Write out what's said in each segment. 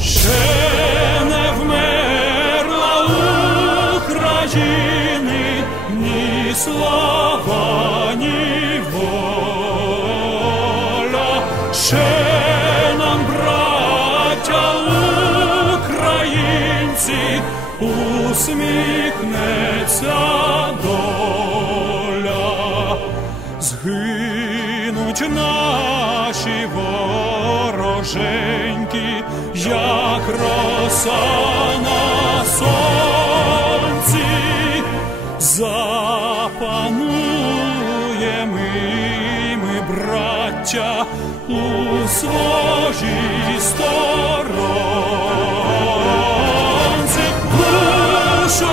ще не вмерла України ні слава. Ще нам, браття українці, усміхнеться доля. Згинуть наші воля вороженьки, як роса на сонці, запануємо ми, браття, у своїй сторонці, душу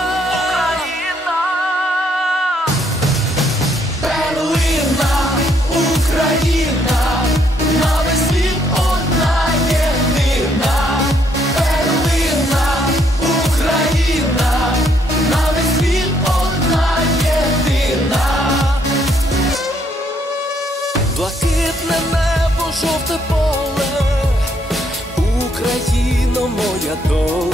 a dor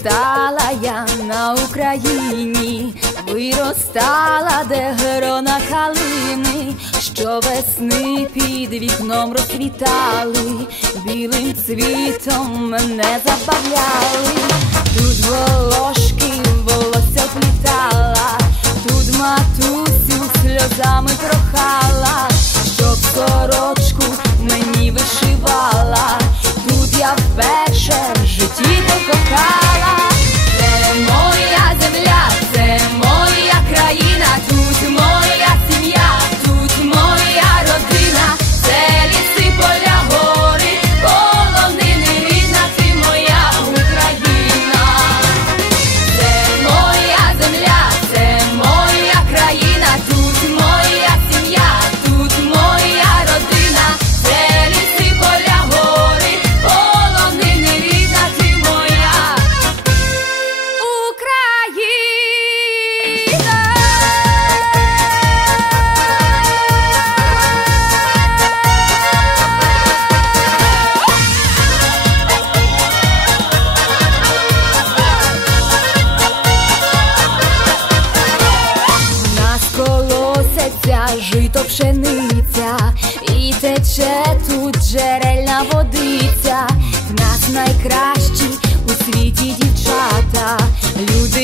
Стала я на Україні, виростала, де грона калини, що весни під вікном розквітали, білим цвітом мене забавляли, тут волошки волосся плітала, тут матусю сльозами прохала.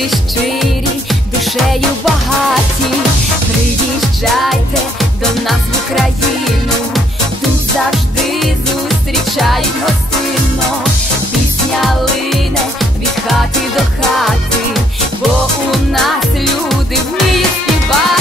Щирі, душею багаті, приїжджайте до нас в Україну, тут завжди зустрічають гостинно, пісня лине від хати до хати, бо у нас люди вміють співати.